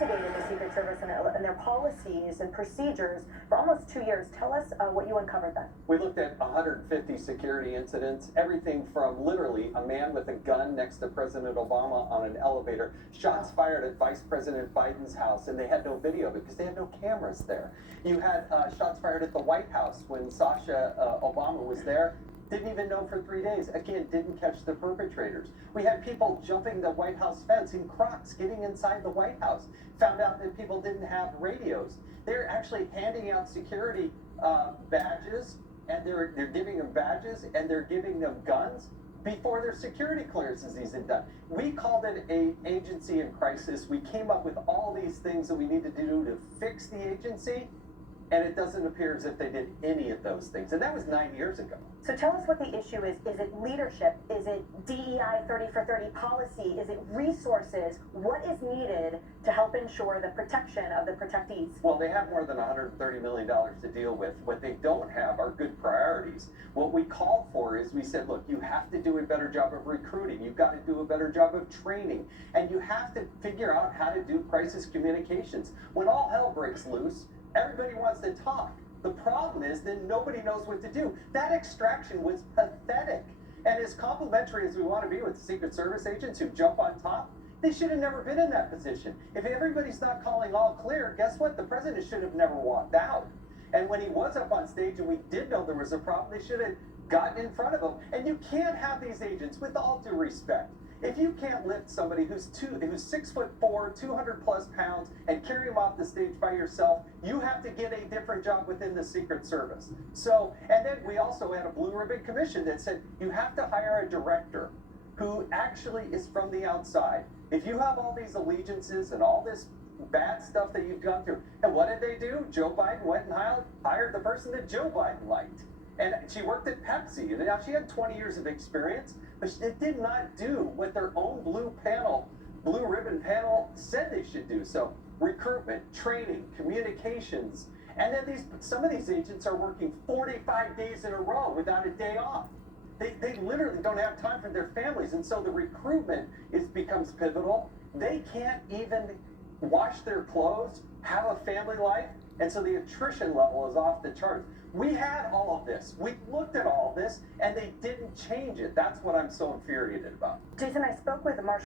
investigated the Secret Service and their policies and procedures for almost 2 years. Tell us what you uncovered then. We looked at 150 security incidents, everything from literally a man with a gun next to President Obama on an elevator, shots fired at Vice President Biden's house, and they had no video because they had no cameras there. You had shots fired at the White House when Sasha Obama was there. Didn't even know for 3 days. Again, didn't catch the perpetrators. We had people jumping the White House fence in Crocs, getting inside the White House. Found out that people didn't have radios. They're actually handing out security badges, and they're giving them badges, and they're giving them guns before their security clearances is even done. We called it an agency in crisis. We came up with all these things that we needed to do to fix the agency, and it doesn't appear as if they did any of those things. And that was 9 years ago. So tell us what the issue is. Is it leadership? Is it DEI 30 for 30 policy? Is it resources? What is needed to help ensure the protection of the protectees? Well, they have more than $130 million to deal with. What they don't have are good priorities. What we called for is we said, look, you have to do a better job of recruiting. You've got to do a better job of training. And you have to figure out how to do crisis communications. When all hell breaks loose, everybody wants to talk. The problem is then nobody knows what to do. That extraction was pathetic. And as complimentary as we want to be with the Secret Service agents who jump on top, they should have never been in that position. If everybody's not calling all clear, guess what? The president should have never walked out. And when he was up on stage and we did know there was a problem, they should have gotten in front of him. And you can't have these agents, with all due respect, if you can't lift somebody who's 6'4", 200 plus pounds, and carry him off the stage by yourself, you have to get a different job within the Secret Service. So, and then we also had a blue ribbon commission that said you have to hire a director who actually is from the outside. If you have all these allegiances and all this bad stuff that you've gone through, and what did they do? Joe Biden went and hired the person that Joe Biden liked. And she worked at Pepsi, and now she had 20 years of experience, but it did not do what their own blue ribbon panel said they should do. So recruitment, training, communications, and then some of these agents are working 45 days in a row without a day off. They literally don't have time for their families, and so the recruitment becomes pivotal. They can't even wash their clothes, have a family life, and so the attrition level is off the charts. We had all of this. We looked at all of this, and they didn't change it. That's what I'm so infuriated about. Jason, I spoke with Marshall